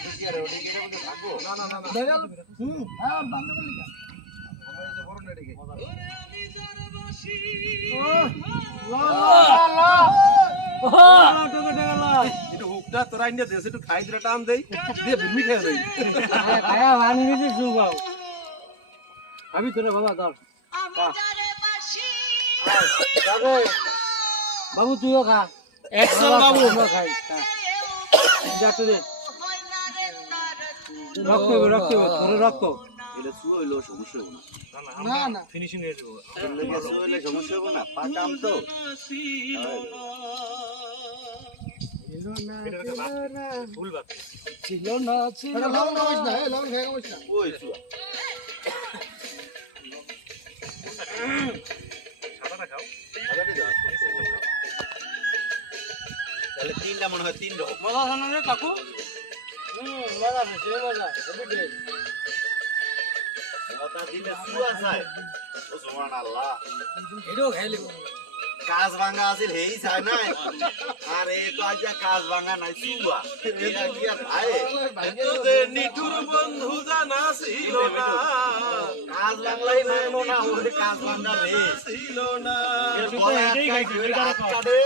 কি আরে ওটা কি মধ্যে থাকবো না না না দেখা হ্যাঁ বন্ধ করলি কেন আমরা এই যে বড় নেটে গে একটু হুকটা তোরা ইন্ডিয়া দেশ একটু খাই দিলে টান দেই দিয়ে বিরমি খেয়ে দেই খায়া ভানি গেছে সুবাও আমি তোরে বাবা ধর বাবু তুইও খা একশন বাবু খাই যা তুই রক্ত ধরে রক্ত এটা সুই হইলো সমস্যা হবে না না ফিনিশিং হয়ে যাবে না সুই হইলে সমস্যা হবে না পাকাম তো ফুল বাকি ছিল না ছিল লবণ খাওয়াইস না লবণ খাওয়াইস না ওই সুয়া সাদাটা খাও আগাতে যা তাহলে তিনটা মনে হয় তিন রকম মজা জানা রে কাকু মজা আছে মজা এদিকে ওটা দিলে সুয়া যায় ও সুবহানাল্লাহ এটাও খাইলি কাজ ভাঙা আছিল হেই চাই নাই আরে তো আজ কাজ ভাঙা নাই সুয়া এটা কি আর ভাই তোদের নিঠুর বন্ধু জানা ছিল না কাজ ভাঙলাই মানবো না ওরে কাজ ভাঙা রে ছিল না এর বলে আটকাই কাটে